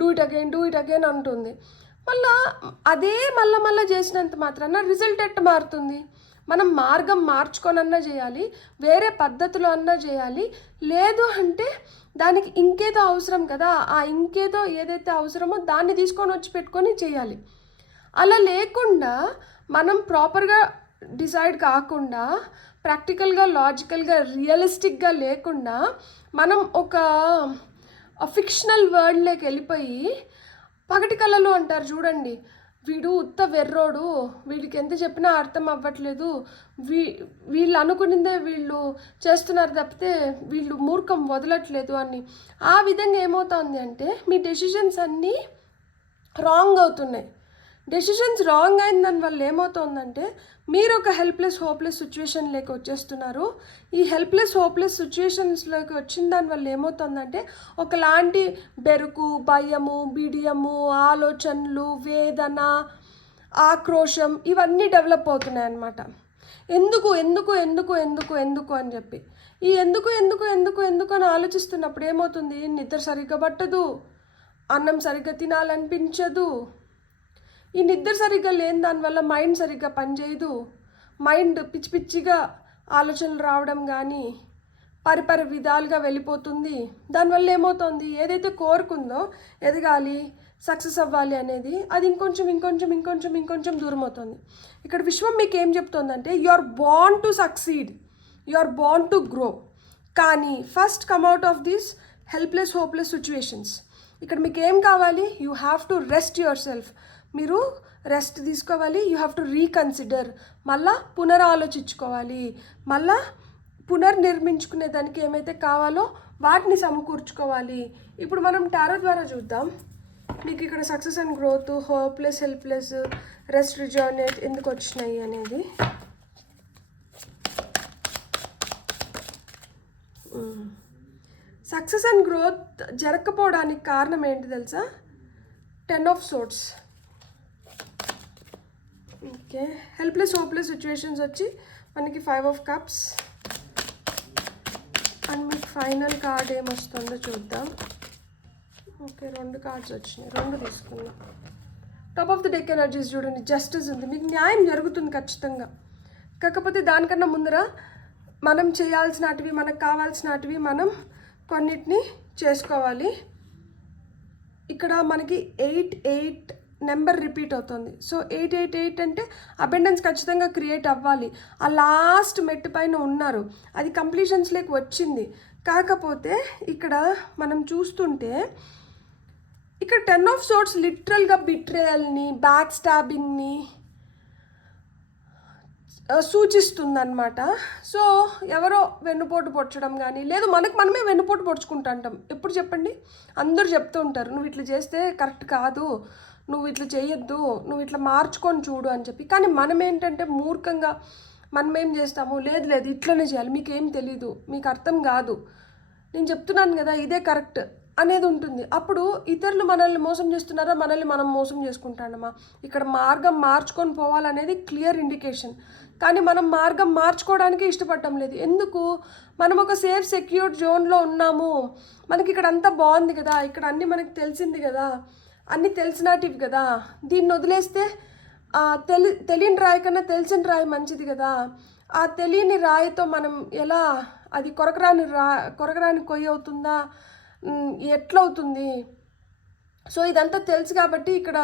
డూ ఇట్ అగైన్ అంటుంది. అదే మళ్ళా చేసినంత మాత్రాన రిజల్ట్ ఎట్ట మారుతుంది? మనం మార్గం మార్చుకొనన్నా చేయాలి, వేరే పద్ధతిలో అన్నా చేయాలి, లేదు అంటే దానికి ఇంకేదో అవసరం కదా, ఆ ఇంకేదో ఏదైతే అవసరమో దాన్ని తీసుకొని వచ్చి పెట్టుకొని చేయాలి. అలా లేకుండా మనం ప్రాపర్గా డిసైడ్ కాకుండా ప్రాక్టికల్గా లాజికల్గా రియలిస్టిక్గా లేకుండా మనం ఒక ఫిక్షనల్ వరల్డ్లోకి వెళ్ళిపోయి పగటి కళలు అంటారు చూడండి, వీడు ఉత్త వెర్రోడు, వీడికి ఎంత చెప్పినా అర్థం అవ్వట్లేదు, వీళ్ళు అనుకునిందే వీళ్ళు చేస్తున్నారు తప్పితే వీళ్ళు మూర్ఖం వదలట్లేదు అని. ఆ విధంగా ఏమవుతుంది అంటే మీ డెసిషన్స్ అన్నీ రాంగ్ అవుతున్నాయి. డెసిషన్స్ రాంగ్ అయిన దానివల్ల ఏమవుతుందంటే మీరు ఒక హెల్ప్లెస్ హోప్లెస్ సిచ్యువేషన్లోకి వచ్చేస్తున్నారు. ఈ హెల్ప్లెస్ హోప్లెస్ సిచ్యువేషన్స్లోకి వచ్చిన దానివల్ల ఏమవుతుందంటే ఒకలాంటి బెరుకు, భయము, బిడియము, ఆలోచనలు, వేదన, ఆక్రోశం ఇవన్నీ డెవలప్ అవుతున్నాయి అన్నమాట. ఎందుకు ఎందుకు ఎందుకు ఎందుకు ఎందుకు అని చెప్పి ఈ ఎందుకు ఎందుకు ఎందుకు ఎందుకు అని ఆలోచిస్తున్నప్పుడు ఏమవుతుంది, నిద్ర సరిగ్గా పట్టదు, అన్నం సరిగ్గా తినాలనిపించదు. ఈ నిద్ర సరిగ్గా లేని దానివల్ల మైండ్ సరిగ్గా పనిచేయదు. మైండ్ పిచ్చి పిచ్చిగా ఆలోచనలు రావడం కానీ పరిపరి విధాలుగా వెళ్ళిపోతుంది. దానివల్ల ఏమవుతుంది, ఏదైతే కోరుకుందో ఎదగాలి, సక్సెస్ అవ్వాలి అనేది అది ఇంకొంచెం ఇంకొంచెం ఇంకొంచెం ఇంకొంచెం దూరం అవుతుంది. ఇక్కడ విశ్వం మీకు ఏం చెప్తుందంటే you are born to succeed, you are born to grow. కానీ first come out of these helpless hopeless situations. ఇక్కడ మీకు ఏం కావాలి, you have to rest yourself. మీరు రెస్ట్ తీసుకోవాలి. యూ హ్యావ్ టు రీకన్సిడర్, మళ్ళా పునరాలోచించుకోవాలి, మళ్ళా పునర్నిర్మించుకునే దానికి ఏమైతే కావాలో వాటిని సమకూర్చుకోవాలి. ఇప్పుడు మనం టారో ద్వారా చూద్దాం మీకు ఇక్కడ success and growth, hopeless, helpless, rest, rejuvenate ఎందుకు వచ్చినాయి అనేది. సక్సెస్ అండ్ గ్రోత్ జరగకపోవడానికి కారణం ఏంటి తెలుసా, 10 of Swords. Okay, helpless hopeless situations వచ్చి మనకి 5 of Cups. అండ్ మీకు ఫైనల్ కార్డ్ ఏమొస్తుందో చూద్దాం. ఓకే, 2 కార్డ్స్ వచ్చినాయి, 2 తీసుకున్నాం. Top of the deck energies చూడండి, జస్టిస్ ఉంది, మీకు న్యాయం జరుగుతుంది ఖచ్చితంగా. కాకపోతే దానికన్నా ముందర మనం చేయాల్సినటివి, మనకు కావాల్సినటివి మనం కొన్నిటిని చేసుకోవాలి. ఇక్కడ మనకి 8 నెంబర్ రిపీట్ అవుతుంది. సో 888 అంటే అబెండెన్స్ ఖచ్చితంగా క్రియేట్ అవ్వాలి. ఆ లాస్ట్ మెట్టు పైన ఉన్నారు, అది కంప్లీషన్స్లోకి వచ్చింది. కాకపోతే ఇక్కడ మనం చూస్తుంటే ఇక్కడ 10 of Swords లిటరల్గా బిట్రేయల్ని, బ్యాక్ స్టాబింగ్ని సూచిస్తుందన్నమాట. సో ఎవరో వెన్నుపోటు పొడచడం కానీ, లేదు మనకు మనమే వెన్నుపోటు పొడుచుకుంటాంటాం. ఎప్పుడు చెప్పండి, అందరూ చెప్తూ ఉంటారు నువ్వు ఇట్లా చేస్తే కరెక్ట్ కాదు, నువ్వు ఇట్లా చేయొద్దు, నువ్వు ఇట్లా మార్చుకొని చూడు అని చెప్పి. కానీ మనం ఏంటంటే మూర్ఖంగా మనం ఏం చేస్తాము, లేదు లేదు ఇట్లనే చేయాలి, మీకేం తెలీదు, మీకు అర్థం కాదు, నేను చెప్తున్నాను కదా ఇదే కరెక్ట్ అనేది ఉంటుంది. అప్పుడు ఇతరులు మనల్ని మోసం చేస్తున్నారా, మనల్ని మనం మోసం చేసుకుంటామా? ఇక్కడ మార్గం మార్చుకొని పోవాలనేది క్లియర్ ఇండికేషన్. కానీ మనం మార్గం మార్చుకోవడానికి ఇష్టపడటం లేదు. ఎందుకు, మనం ఒక సేఫ్ సెక్యూర్డ్ జోన్లో ఉన్నాము, మనకి ఇక్కడ అంతా బాగుంది కదా, ఇక్కడ అన్నీ మనకి తెలిసింది కదా, అన్నీ తెలిసినటివి కదా, దీన్ని వదిలేస్తే తెలియని రాయి కన్నా తెలిసిన రాయి మంచిది కదా, ఆ తెలియని రాయితో మనం ఎలా, అది కొరకరాని కొయ్య అవుతుందా, ఎట్లవుతుంది? సో ఇదంతా తెలుసు కాబట్టి ఇక్కడ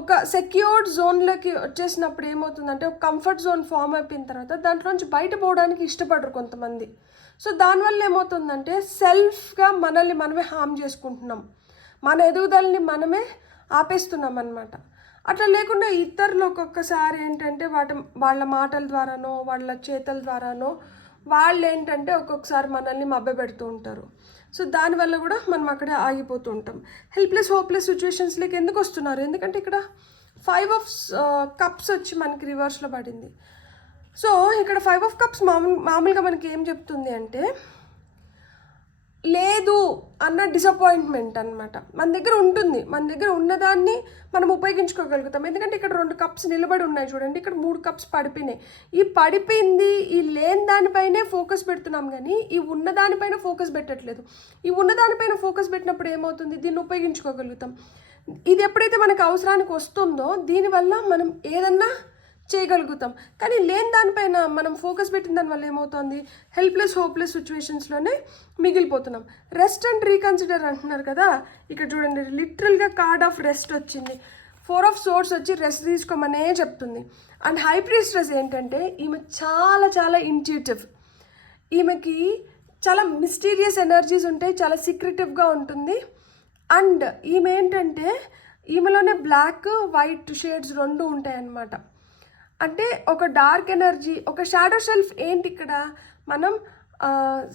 ఒక సెక్యూర్డ్ జోన్లోకి వచ్చేసినప్పుడు ఏమవుతుందంటే ఒక కంఫర్ట్ జోన్ ఫామ్ అయిపోయిన తర్వాత దాంట్లోంచి బయటపోవడానికి ఇష్టపడరు కొంతమంది. సో దానివల్ల ఏమవుతుందంటే సెల్ఫ్గా మనల్ని మనమే హామ్ చేసుకుంటున్నాం, మన ఎదుగుదలని మనమే ఆపేస్తున్నాం అన్నమాట. అట్లా లేకుండా ఇతరులు ఒక్కొక్కసారి ఏంటంటే వాళ్ళ మాటల ద్వారానో వాళ్ళ చేతల ద్వారానో వాళ్ళు ఏంటంటే ఒక్కొక్కసారి మనల్ని మభ్యపెడుతూ ఉంటారు. సో దానివల్ల కూడా మనం అక్కడే ఆగిపోతూ ఉంటాం. హెల్ప్లెస్ హోప్లెస్ సిచ్యువేషన్స్లోకి ఎందుకు వస్తున్నారు, ఎందుకంటే ఇక్కడ 5 of Cups వచ్చి మనకి రివర్స్లో పడింది. సో ఇక్కడ 5 of Cups మామూలుగా మనకి ఏం చెప్తుంది అంటే లేదు అన్న డిసప్పాయింట్మెంట్ అనమాట. మన దగ్గర ఉంటుంది, మన దగ్గర ఉన్నదాన్ని మనం ఉపయోగించుకోగలుగుతాం. ఎందుకంటే ఇక్కడ 2 cups నిలబడి ఉన్నాయి చూడండి, ఇక్కడ 3 cups పడిపోయినాయి. ఈ పడిపోయింది ఈ లేని దానిపైనే ఫోకస్ పెడుతున్నాం కానీ ఈ ఉన్నదానిపైన ఫోకస్ పెట్టట్లేదు. ఈ ఉన్నదానిపైన ఫోకస్ పెట్టినప్పుడు ఏమవుతుంది, దీన్ని ఉపయోగించుకోగలుగుతాం. ఇది ఎప్పుడైతే మనకు అవసరానికి వస్తుందో దీనివల్ల మనం ఏదన్నా చేయగలుగుతాం. కానీ లేని దానిపైన మనం ఫోకస్ పెట్టిన దానివల్ల ఏమవుతుంది, హెల్ప్లెస్ హోప్లెస్ సిచ్యువేషన్స్లోనే మిగిలిపోతున్నాం. రెస్ట్ అండ్ రీకన్సిడర్ అంటున్నారు కదా, ఇక్కడ చూడండి లిటరల్గా కార్డ్ ఆఫ్ రెస్ట్ వచ్చింది. 4 of Swords వచ్చి రెస్ట్ తీసుకోమనే చెప్తుంది. అండ్ హై ప్రీస్ట్రెస్ ఏంటంటే ఈమె చాలా చాలా ఇంట్యూటివ్, ఈమెకి చాలా మిస్టీరియస్ ఎనర్జీస్ ఉంటాయి, చాలా సీక్రెటివ్గా ఉంటుంది. అండ్ ఈమె ఏంటంటే ఈమెలోనే బ్లాక్ వైట్ షేడ్స్ 2 ఉంటాయన్నమాట. అంటే ఒక డార్క్ ఎనర్జీ, ఒక షాడో సెల్ఫ్ ఏంటి ఇక్కడ, మనం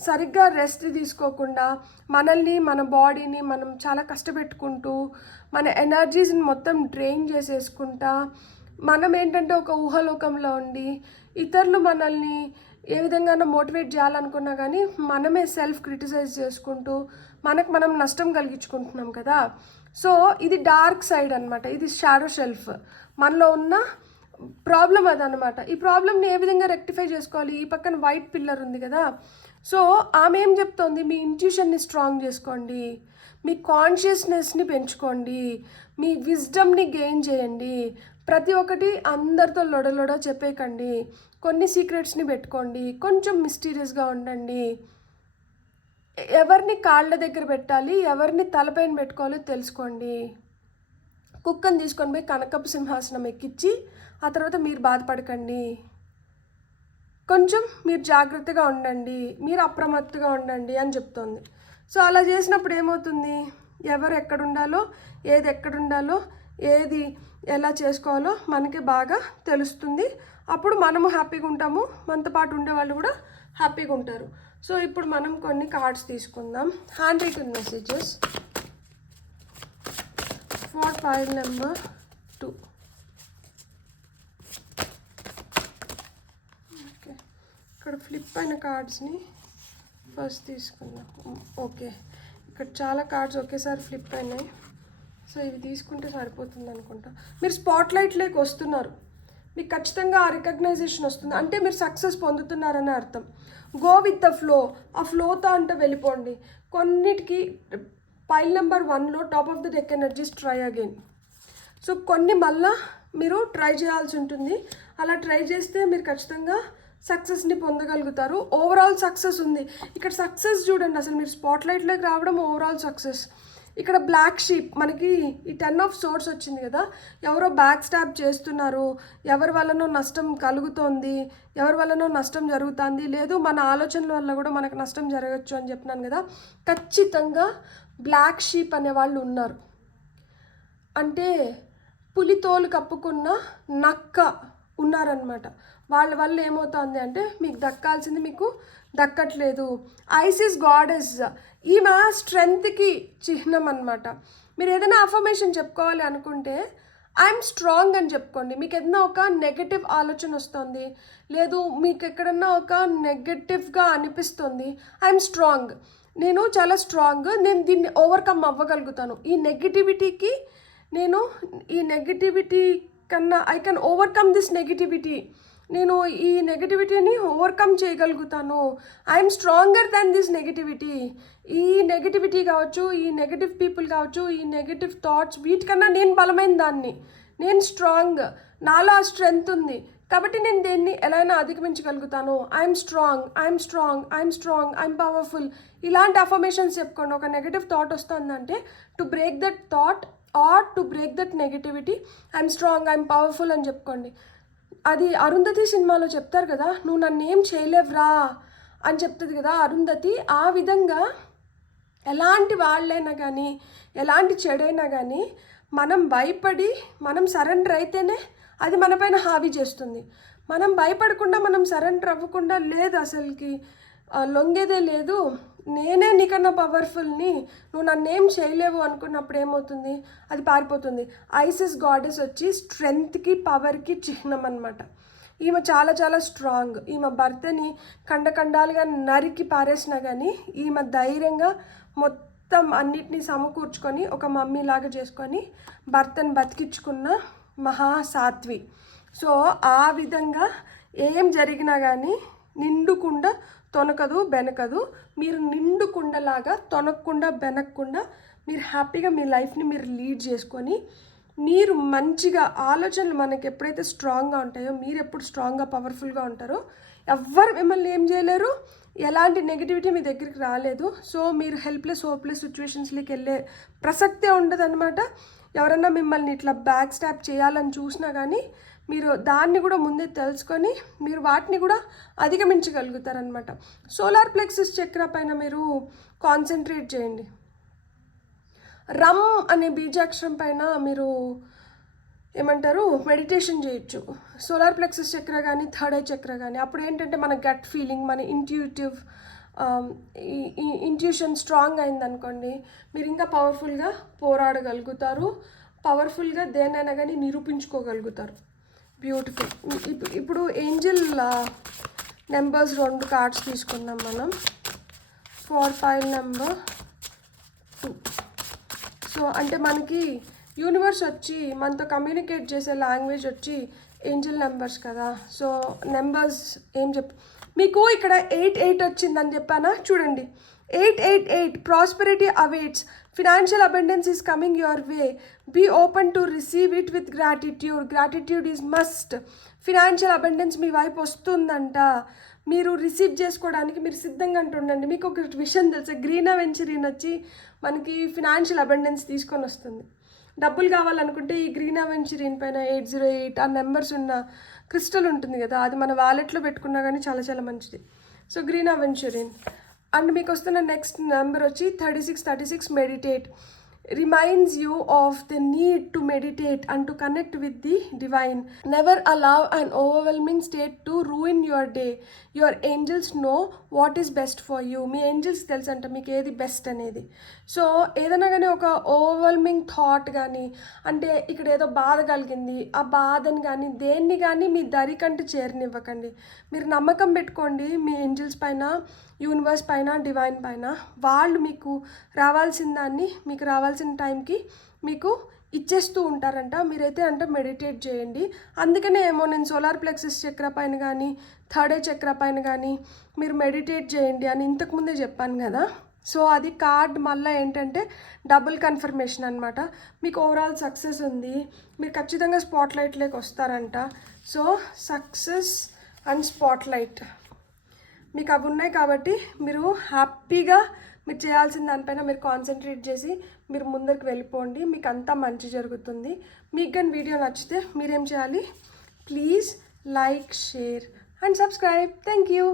సరిగ్గా రెస్ట్ తీసుకోకుండా మనల్ని, మన బాడీని మనం చాలా కష్టపెట్టుకుంటూ మన ఎనర్జీస్ని మొత్తం డ్రైన్ చేసేసుకుంటా, మనం ఏంటంటే ఒక ఊహలోకంలో ఉండి ఇతరులు మనల్ని ఏ విధంగానో మోటివేట్ చేయాలనుకున్నా కానీ మనమే సెల్ఫ్ క్రిటిసైజ్ చేసుకుంటూ మనకు మనం నష్టం కలిగించుకుంటున్నాం కదా. సో ఇది డార్క్ సైడ్ అనమాట, ఇది షాడో సెల్ఫ్, మనలో ఉన్న ప్రాబ్లం అదనమాట. ఈ ప్రాబ్లమ్ని ఏ విధంగా రెక్టిఫై చేసుకోవాలి, ఈ పక్కన వైట్ పిల్లర్ ఉంది కదా. సో ఆమె ఏం చెప్తోంది, మీ ఇంట్యూషన్ని స్ట్రాంగ్ చేసుకోండి, మీ కాన్షియస్నెస్ని పెంచుకోండి, మీ విజ్డమ్ని గెయిన్ చేయండి, ప్రతి ఒక్కటి అందరితో లొడలొడ చెప్పేకండి, కొన్ని సీక్రెట్స్ని పెట్టుకోండి, కొంచెం మిస్టీరియస్గా ఉండండి, ఎవరిని కాళ్ళ దగ్గర పెట్టాలి, ఎవరిని తలపైన పెట్టుకోవాలో తెలుసుకోండి, కుక్కను తీసుకొని పోయి కనకపు సింహాసనం ఎక్కించి ఆ తర్వాత మీరు బాధపడకండి, కొంచెం మీరు జాగ్రత్తగా ఉండండి, మీరు అప్రమత్తగా ఉండండి అని చెప్తోంది. సో అలా చేసినప్పుడు ఏమవుతుంది, ఎవరు ఎక్కడుండాలో, ఏది ఎక్కడుండాలో, ఏది ఎలా చేసుకోవాలో మనకి బాగా తెలుస్తుంది. అప్పుడు మనము హ్యాపీగా ఉంటాము, మనతో పాటు ఉండే వాళ్ళు కూడా హ్యాపీగా ఉంటారు. సో ఇప్పుడు మనం కొన్ని కార్డ్స్ తీసుకుందాం. Hand written messages for file number 2. Okay, ఇక్కడ ఫ్లిప్ అయిన కార్డ్స్ని ఫస్ట్ తీసుకుందాం. ఓకే, ఇక్కడ చాలా కార్డ్స్ ఒకేసారి ఫ్లిప్ అయినాయి. సో ఇవి తీసుకుంటే సరిపోతుంది అనుకుంటా. మీరు స్పాట్లైట్లోకి వస్తున్నారు, మీకు ఖచ్చితంగా ఆ రికగ్నైజేషన్ వస్తుంది, అంటే మీరు సక్సెస్ పొందుతున్నారని అర్థం. గో విత్ ద ఫ్లో, ఆ ఫ్లోతో అంటే వెళ్ళిపోండి. కొన్నిటికి పైల్ నెంబర్ 1లో top of the deck energies try again. So కొన్ని మళ్ళా మీరు ట్రై చేయాల్సి ఉంటుంది. అలా ట్రై చేస్తే మీరు ఖచ్చితంగా సక్సెస్ని పొందగలుగుతారు. ఓవరాల్ సక్సెస్ ఉంది ఇక్కడ. సక్సెస్ చూడండి, అసలు మీరు స్పాట్లైట్లోకి రావడం ఓవరాల్ సక్సెస్. ఇక్కడ బ్లాక్ షీప్, మనకి ఈ 10 ఆఫ్ సోర్స్ వచ్చింది కదా, ఎవరో బ్యాక్ స్టాప్ చేస్తున్నారు, ఎవరి వల్లనో నష్టం కలుగుతోంది, ఎవరి వల్లనో నష్టం జరుగుతుంది, లేదు మన ఆలోచనల వల్ల కూడా మనకు నష్టం జరగచ్చు అని చెప్పినాను కదా. ఖచ్చితంగా బ్లాక్ షీప్ అనే వాళ్ళు ఉన్నారు. అంటే పులితోలు కప్పుకున్న నక్క ఉన్నారనమాట. వాళ్ళ వల్ల ఏమవుతుంది అంటే మీకు దక్కాల్సింది మీకు దక్కట్లేదు. ఐసిస్ గాడెస్, ఈమె స్ట్రెంగ్త్కి చిహ్నం అనమాట. మీరు ఏదైనా అఫర్మేషన్ చెప్పుకోవాలి అనుకుంటే ఐఎమ్ స్ట్రాంగ్ అని చెప్పుకోండి. మీకు ఏదైనా ఒక నెగటివ్ ఆలోచన వస్తుంది, లేదు మీకు ఎక్కడన్నా ఒక నెగటివ్గా అనిపిస్తుంది, ఐఎమ్ స్ట్రాంగ్, నేను చాలా స్ట్రాంగ్, నేను దీన్ని ఓవర్కమ్ అవ్వగలుగుతాను. ఈ నెగటివిటీకి నేను ఈ నెగటివిటీ కన్నా I can overcome this negativity, నేను ఈ నెగటివిటీని ఓవర్కమ్ చేయగలుగుతాను, I'm stronger than this negativity. ఈ నెగటివిటీ కావచ్చు, ఈ నెగటివ్ పీపుల్ కావచ్చు, ఈ నెగటివ్ థాట్స్, వీటికన్నా నేను బలమైన దాన్ని, నేను స్ట్రాంగ్, నాలో ఆ స్ట్రెంగ్త్ ఉంది, కాబట్టి నేను దేన్ని ఎలా అయినా అధిగమించగలుగుతాను, I'm strong, I'm strong, I'm strong, I'm powerful. ఇలాంటి అఫర్మేషన్స్ చెప్పుకోండి. ఒక నెగటివ్ థాట్ వస్తుందంటే to break that thought or to break that negativity, I'm strong, I'm powerful అని చెప్పుకోండి. అది అరుంధతి సినిమాలో చెప్తారు కదా, నువ్వు నన్ను ఏం చేయలేవురా అని చెప్తుంది కదా అరుంధతి. ఆ విధంగా ఎలాంటి వాళ్ళైనా కానీ, ఎలాంటి చెడైనా కానీ మనం భయపడి మనం సరెండర్ అయితేనే అది మనపైన హావీ చేస్తుంది. మనం భయపడకుండా, మనం సరెండర్ అవ్వకుండా, లేదు అసలుకి లొంగేదే లేదు, నేనే నీకన్నా పవర్ఫుల్ని, నువ్వు నన్నేం చేయలేవు అనుకున్నప్పుడు ఏమవుతుంది, అది పారిపోతుంది. ఐసిస్ గాడెస్ వచ్చి స్ట్రెంగ్త్కి, పవర్కి చిహ్నం అనమాట. ఈమె చాలా చాలా స్ట్రాంగ్. ఈమె భర్తని ఖండఖండాలుగా నరికి పారేసినా కానీ ఈమె ధైర్యంగా మొత్తం అన్నిటినీ సమకూర్చుకొని ఒక మమ్మీలాగా చేసుకొని భర్తను బతికించుకున్న మహాసాత్వి. సో ఆ విధంగా ఏం జరిగినా కానీ నిండుకుండా తొనకదు, బెనకదు. మీరు నిండుకుండలాగా తొనక్కుండా, బెనక్కుండా మీరు హ్యాపీగా మీ లైఫ్ని మీరు లీడ్ చేసుకొని, మీరు మంచిగా ఆలోచనలు మనకి ఎప్పుడైతే స్ట్రాంగ్గా ఉంటాయో, మీరు ఎప్పుడు స్ట్రాంగ్గా, పవర్ఫుల్గా ఉంటారో ఎవ్వరు మిమ్మల్ని ఏం చేయలేరు, ఎలాంటి నెగిటివిటీ మీ దగ్గరికి రాలేదు. సో మీరు హెల్ప్లెస్, హోప్లెస్ సిచ్యువేషన్స్లోకి వెళ్ళే ప్రసక్తే ఉండదు అనమాట. ఎవరన్నా మిమ్మల్ని ఇట్లా బ్యాక్ స్టాప్ చేయాలని చూసినా కానీ మీరు దాన్ని కూడా ముందే తెలుసుకొని మీరు వాటిని కూడా అధిగమించగలుగుతారనమాట. సోలార్ ప్లెక్సస్ చక్ర పైన మీరు కాన్సన్ట్రేట్ చేయండి. రమ్ అనే బీజాక్షరం పైన మీరు ఏమంటారు మెడిటేషన్ చేయొచ్చు. సోలార్ ప్లెక్సస్ చక్ర కానీ థర్డ్ ఐ చక్ర కానీ. అప్పుడు ఏంటంటే మన గట్ ఫీలింగ్, మన ఇంట్యూషన్ స్ట్రాంగ్ అయిందనుకోండి, మీరు ఇంకా పవర్ఫుల్గా పోరాడగలుగుతారు, పవర్ఫుల్గా దేనైనా కానీ నిరూపించుకోగలుగుతారు. బ్యూటిఫుల్. ఇప్పుడు ఏంజల్ నెంబర్స్ 2 కార్డ్స్ తీసుకుందాం మనం. For file number 2. సో అంటే మనకి యూనివర్స్ వచ్చి మనతో కమ్యూనికేట్ చేసే లాంగ్వేజ్ వచ్చి ఏంజల్ నెంబర్స్ కదా. సో నెంబర్స్ మీకు ఇక్కడ 8 వచ్చిందని చెప్పానా, చూడండి. 8 prosperity awaits, financial abundance is coming your way, be open to receive it with gratitude is must. Financial abundance మీ వైపు వస్తుందంట, మీరు రిసీవ్ చేసుకోవడానికి మీరు సిద్ధంగా ఉండండి. మీకు ఒక విషయం తెలుసా, గ్రీన్ అవెంచరీన్ వచ్చి మనకి ఫినాన్షియల్ అబెండెన్స్ తీసుకొని వస్తుంది. డబ్బులు కావాలనుకుంటే ఈ గ్రీన్ అవెంచరీన్ పైన 808 ఆ నెంబర్స్ ఉన్న క్రిస్టల్ ఉంటుంది కదా, అది మన వాలెట్లో పెట్టుకున్నా కానీ చాలా చాలా మంచిది. So green అవెంచరీన్. అండ్ మీకు వస్తున్న నెక్స్ట్ నెంబర్ వచ్చి 36 meditate. reminds you of the need to meditate and to connect with the divine. Never allow an overwhelming state to ruin your day. Your angels know what is best for you. మీ angels తెలుసంట మీకు ఏది best అనేది. So ఏదైనా కానీ ఒక overwhelming thought కానీ, అంటే ఇక్కడ ఏదో బాధ కలిగింది, ఆ బాధని కానీ దేన్ని కానీ మీ దరికంటే చేరనివ్వకండి. మీరు నమ్మకం పెట్టుకోండి మీ ఏంజల్స్ పైన, యూనివర్స్ పైన, డివైన్ పైన. వాళ్ళు మీకు రావాల్సిన దాన్ని మీకు రావాల్సిన టైంకి మీకు ఇచ్చేస్తూ ఉంటారంట. మీరైతే అంటే మెడిటేట్ చేయండి. అందుకనే ఏమో నేను సోలార్ ప్లెక్సస్ చక్ర పైన కానీ థర్డ్ ఐ చక్ర పైన కానీ మీరు మెడిటేట్ చేయండి అని ఇంతకుముందే చెప్పాను కదా. సో అది కార్డ్ మళ్ళీ ఏంటంటే డబుల్ కన్ఫర్మేషన్ అనమాట. మీకు ఓవరాల్ సక్సెస్ ఉంది, మీరు ఖచ్చితంగా స్పాట్లైట్లోకి వస్తారంట. సో సక్సెస్ అండ్ స్పాట్లైట్ మీకు అవి ఉన్నాయి కాబట్టి మీరు హ్యాపీగా మీరు చేయాల్సిన దానిపైన మీరు కాన్సన్ట్రేట్ చేసి మీరు ముందరికి వెళ్ళిపోండి. మీకు అంతా మంచి జరుగుతుంది. మీకు కానీ వీడియో నచ్చితే మీరేం చేయాలి, please like, share and subscribe. Thank you.